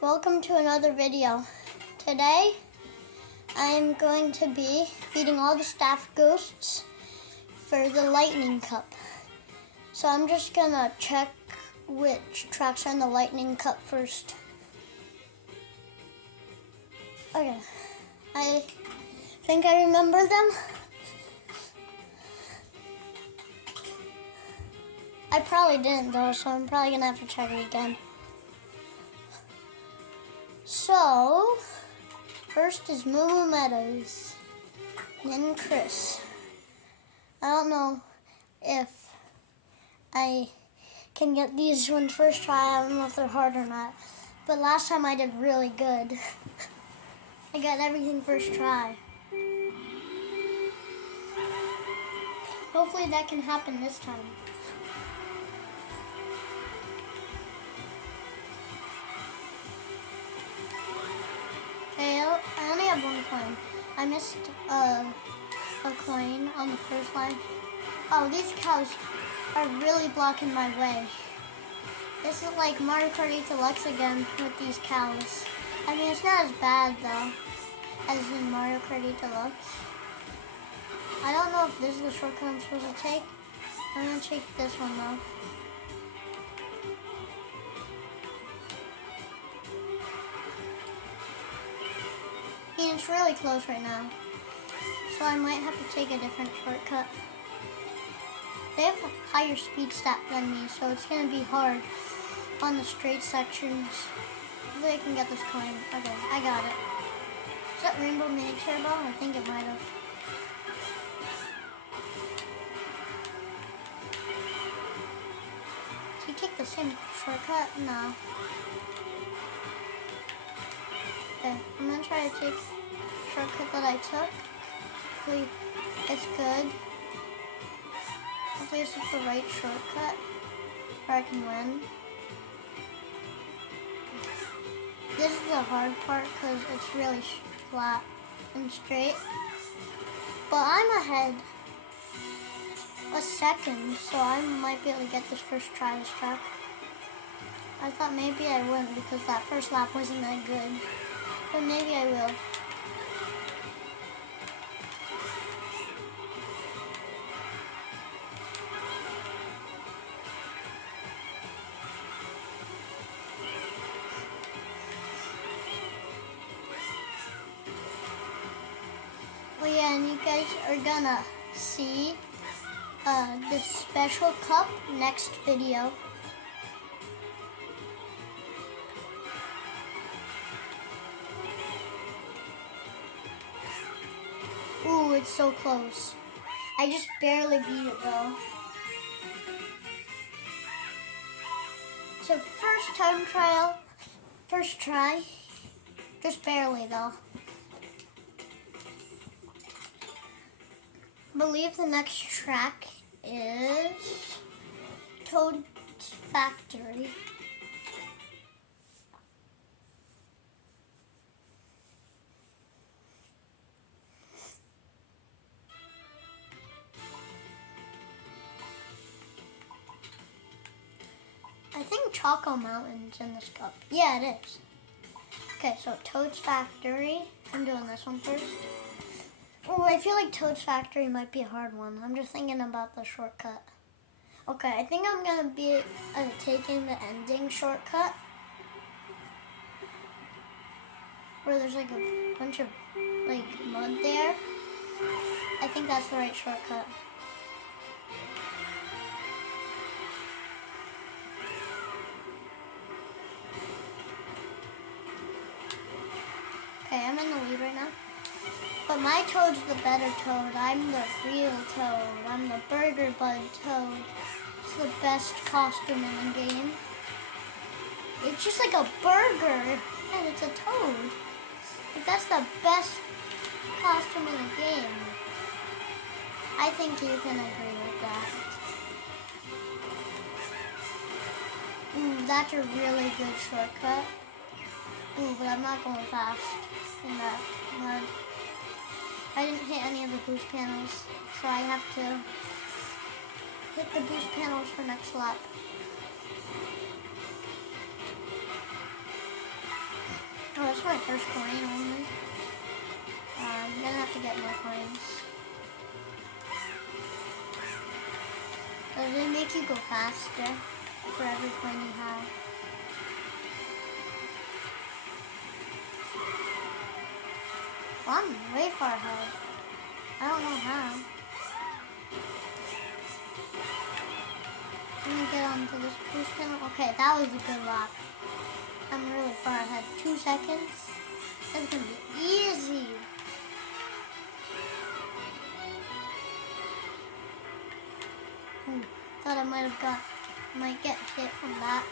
Welcome to another video. Today, I'm going to be beating all the staff ghosts for the Lightning Cup. So I'm just gonna check which tracks are in the Lightning Cup first. Okay, I think I remember them. I probably didn't though, so I'm probably gonna have to check it again. So, first is Moo Meadows, then Chris. I don't know if I can get these ones first try. I don't know if they're hard or not. But last time I did really good. I got everything first try. Hopefully that can happen this time. Okay, I only have one coin. I missed a coin on the first line. Oh, these cows are really blocking my way. This is like Mario Kart 8 Deluxe again with these cows. I mean, it's not as bad though as in Mario Kart 8 Deluxe. I don't know if this is the shortcut I'm supposed to take. I'm gonna take this one though. And it's really close right now, so I might have to take a different shortcut. They have a higher speed stat than me, so it's going to be hard on the straight sections. Hopefully I can get this coin. Okay, I got it. Is that Rainbow Mini Turbo? I think it might have. Did you take the same shortcut? No. Okay, I'm going to try to take the shortcut that I took. Hopefully it's good. Hopefully this is the right shortcut where I can win. This is the hard part because it's really flat and straight. But I'm ahead a second, so I might be able to get this first try this track. I thought maybe I wouldn't because that first lap wasn't that good. But maybe I will. Oh yeah, and you guys are gonna see this special cup next video. Ooh, it's so close. I just barely beat it though. So first try, just barely though. I believe the next track is Toad's Factory. I think Choco Mountain's in this cup. Yeah, it is. Okay, so Toad's Factory. I'm doing this one first. Oh, I feel like Toad's Factory might be a hard one. I'm just thinking about the shortcut. Okay, I think I'm going to be taking the ending shortcut. Where there's like a bunch of like mud there. I think that's the right shortcut. Okay, I'm in the lead right now. But my Toad's the better Toad. I'm the real Toad. I'm the Burger Bud Toad. It's the best costume in the game. It's just like a burger, and it's a Toad. Like, that's the best costume in the game. I think you can agree with that. Ooh, that's a really good shortcut. Ooh, but I'm not going fast in that mud. I didn't hit any of the boost panels, so I have to hit the boost panels for next lap. is my first coin only. I'm gonna have to get more coins. Does it make you go faster for every coin you have? Well, I'm way far ahead. I don't know how. Let me get onto this boost panel. Okay, that was a good lap. I'm really far ahead. 2 seconds. That's gonna be easy. Ooh, thought I might get hit from that.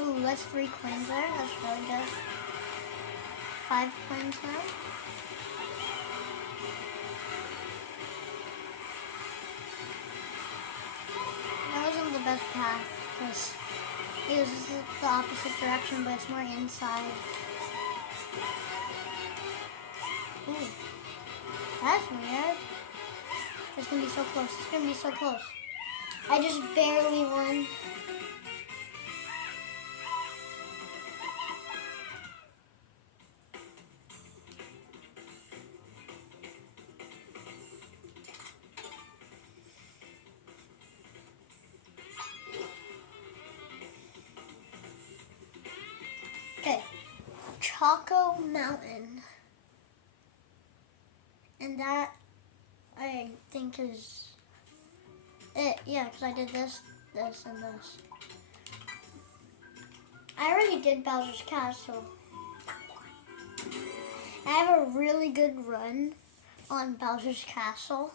Ooh, that's 3 coins there. That's really good. 5 coins now. That wasn't the best path because it was the opposite direction, but it's more inside. Ooh, that's weird. It's gonna be so close. It's gonna be so close. I just barely won. Okay, Choco Mountain. And that, I think, is it. Yeah, because I did this, this, and this. I already did Bowser's Castle. I have a really good run on Bowser's Castle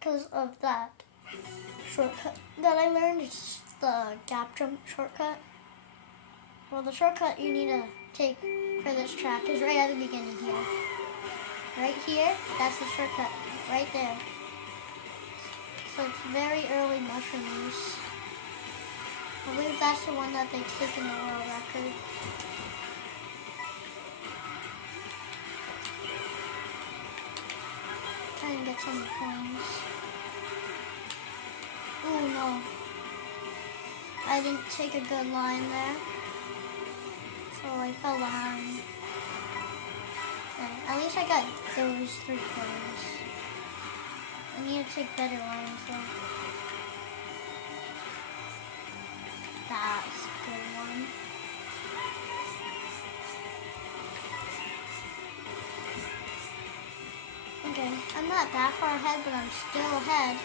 because of that shortcut that I learned. It's the gap jump shortcut. Well, the shortcut you need to take for this track is right at the beginning here. Right here, that's the shortcut, right there. So it's very early mushroom use. I believe that's the one that they take in the world record. Trying to get some coins. Ooh, no. I didn't take a good line there. So I fell behind. Okay, at least I got those 3 coins. I need to take better lines though. That's a good one. Okay, I'm not that far ahead, but I'm still ahead.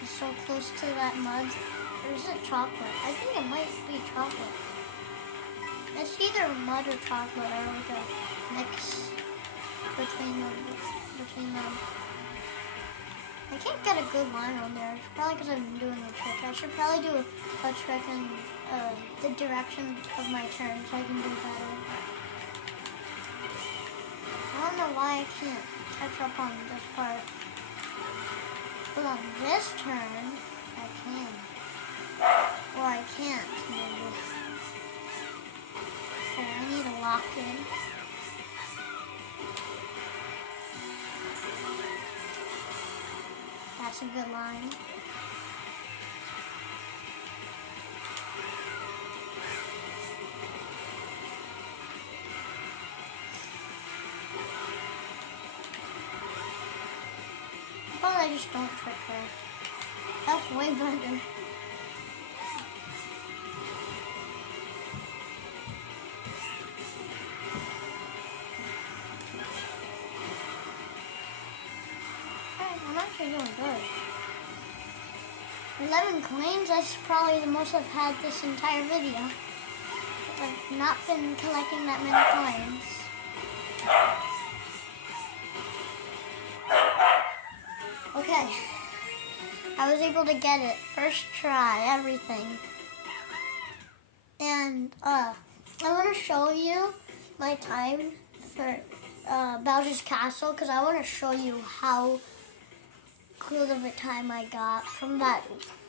I'm so close to that mud. Or is it chocolate? I think it might be chocolate. It's either mud or chocolate or like a mix between them. I can't get a good line on there. It's probably because I'm doing a trick. I should probably do a trick in the direction of my turn so I can do better. I don't know why I can't catch up on this part. But on this turn, I can. Or I can't, maybe. Okay, I need to lock in. That's a good line. How about I just don't trick there? That's way better. I'm actually doing good. 11 coins, that's probably the most I've had this entire video. I've not been collecting that many coins. Okay, I was able to get it. First try, everything. And I want to show you my time for Bowser's Castle because I want to show you how cool of a time I got from that,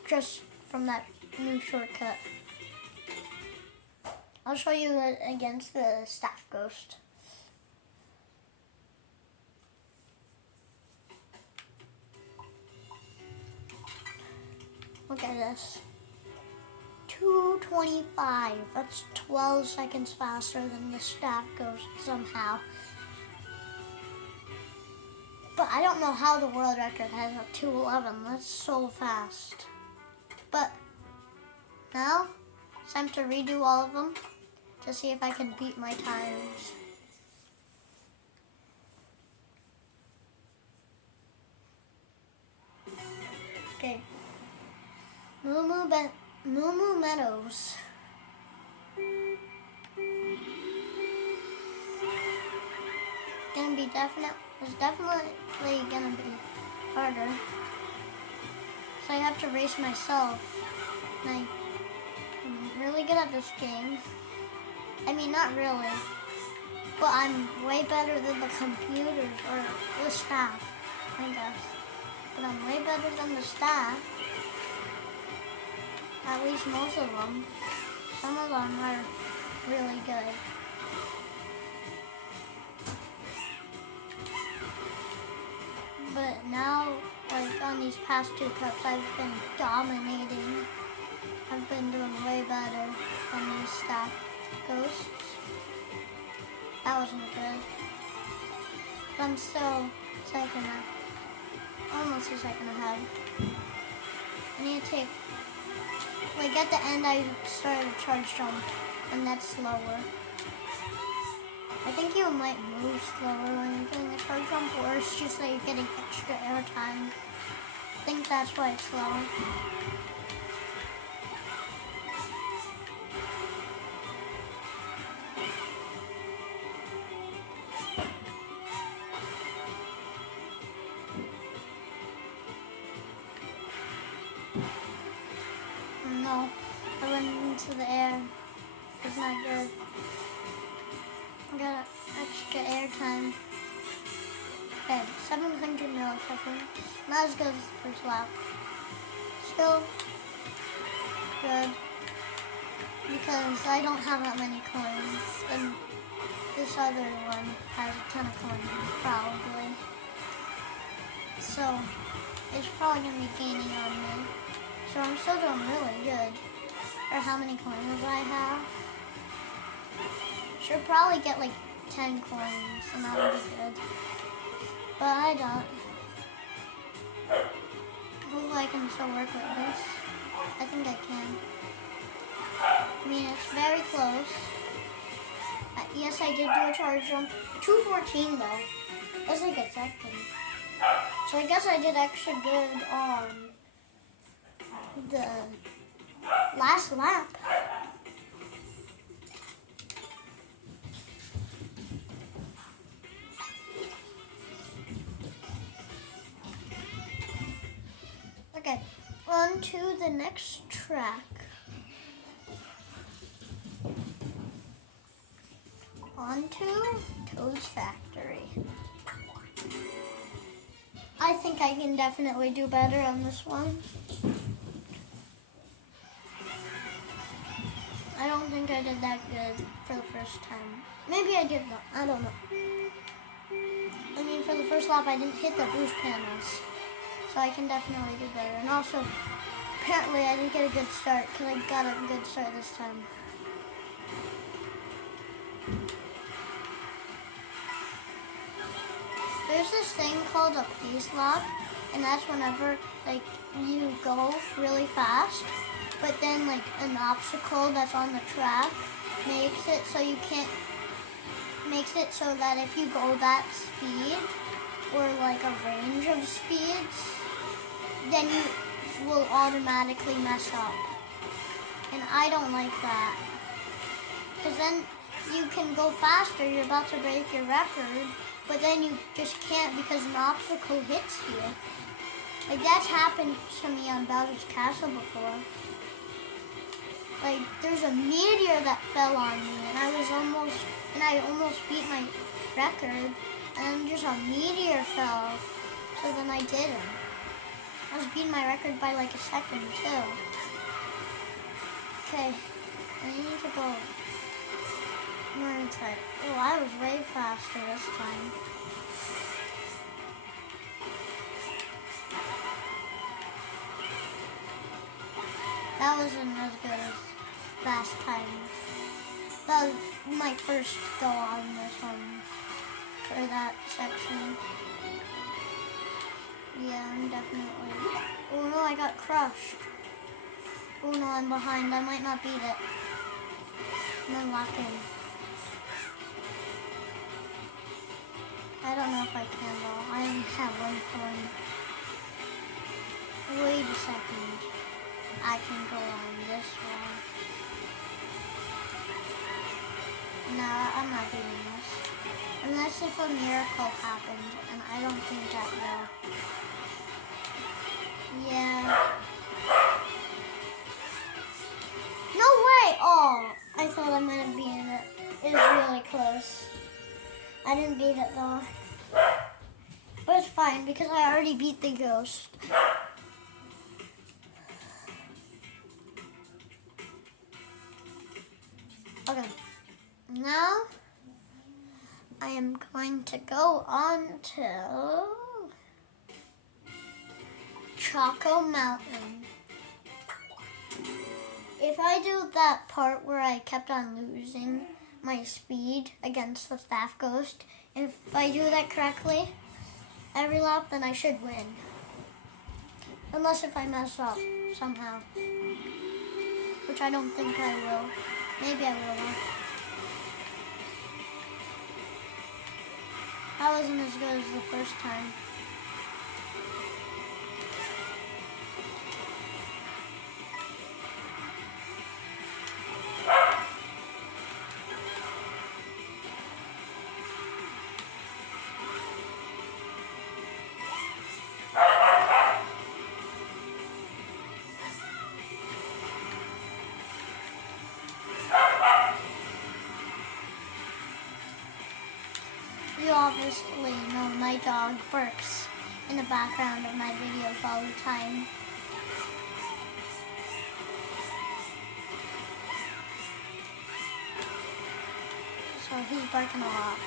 just from that new shortcut. I'll show you it against the staff ghost. look at this. 2:25. That's 12 seconds faster than the staff goes somehow. But I don't know how the world record has a 2:11. That's so fast. But now it's time to redo all of them to see if I can beat my times. Okay. Moo Moo Meadows. It's definitely gonna be harder. So I have to race myself. And I'm really good at this game. I mean, not really. But I'm way better than the computers or the staff, I guess. But I'm way better than the staff. At least most of them. Some of them are really good. But now, like on these past 2 cups, I've been dominating. I've been doing way better than these staff ghosts. That wasn't good. But I'm still almost a second ahead. I need to take, like at the end I started a charge jump, and that's slower. I think you might move slower when you're doing a charge jump, or it's just that you're getting extra air time. I think that's why it's slower. No, I went into the air. It's not good. I got extra air time. Okay, 700 milliseconds. Not as good as the first lap. Still good. Because I don't have that many coins. And this other one has a ton of coins, probably. So, it's probably going to be gaining on me. So I'm still doing really good for how many coins I have. Should probably get like 10 coins and that would be good. But I don't. Hopefully I can still work with this. I think I can. I mean, it's very close. Yes, I did do a charge jump. 2:14 though. That's like a second. So I guess I did extra good on the last lap. Okay, on to the next track. On to Toad's Factory. I think I can definitely do better on this one. I don't think I did that good for the first time. Maybe I did though, I don't know. I mean, for the first lap I didn't hit the boost panels. So I can definitely do better. And also, apparently I didn't get a good start because I got a good start this time. There's this thing called a pace lock, and that's whenever like you go really fast, but then like an obstacle that's on the track makes it so that if you go that speed or like a range of speeds, then you will automatically mess up. And I don't like that. Because then you can go faster, you're about to break your record, but then you just can't because an obstacle hits you. Like that's happened to me on Bowser's Castle before. Like there's a meteor that fell on me and I almost beat my record, and just a meteor fell, so then I didn't. I was beating my record by like a second too. Okay, I need to go more inside. Oh, I was way faster this time. last time. That was my first go on this one for that section. Yeah, I'm definitely. Oh no, I got crushed. Oh no, I'm behind. I might not beat it. I'm locking. I don't know if I can though. I only have 1 coin. Wait a second. I can go on this one. No, I'm not doing this. Unless if a miracle happened, and I don't think that will. Yeah. No way! Oh, I thought I might have beaten it. It was really close. I didn't beat it though. But it's fine because I already beat the ghost. Okay. Now I am going to go on to Choco Mountain. If I do that part where I kept on losing my speed against the staff ghost, if I do that correctly every lap, then I should win. Unless if I mess up somehow, which I don't think I will. Maybe I will. That wasn't as good as the first time. You obviously know my dog barks in the background of my videos all the time. So he's barking a lot.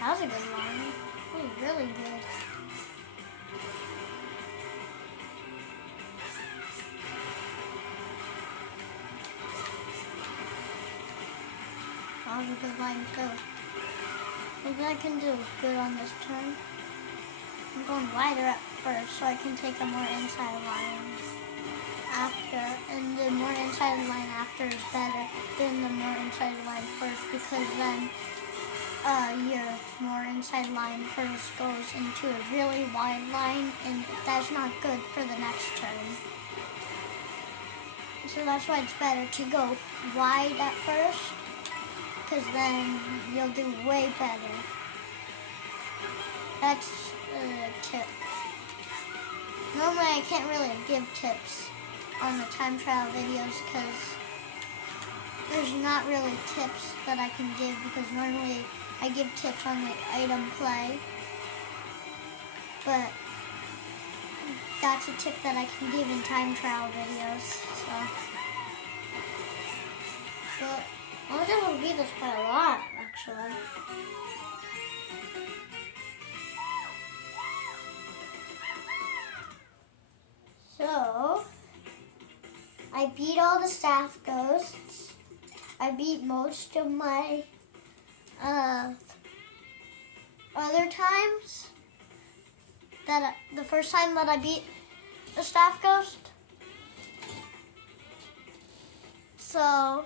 That was a good line. That was really good. That was a good line too. Maybe I can do good on this turn. I'm going wider at first so I can take a more inside line after. And the more inside line after is better than the more inside line first, because then your more inside line first goes into a really wide line, and that's not good for the next turn. So that's why it's better to go wide at first, because then you'll do way better. That's a tip. Normally I can't really give tips on the time trial videos because there's not really tips that I can give, because normally I give tips on like item play, but that's a tip that I can give in time trial videos. So, but I was able to beat this by a lot, actually. So, I beat all the staff ghosts. I beat most of my other times. The first time that I beat the staff ghost. So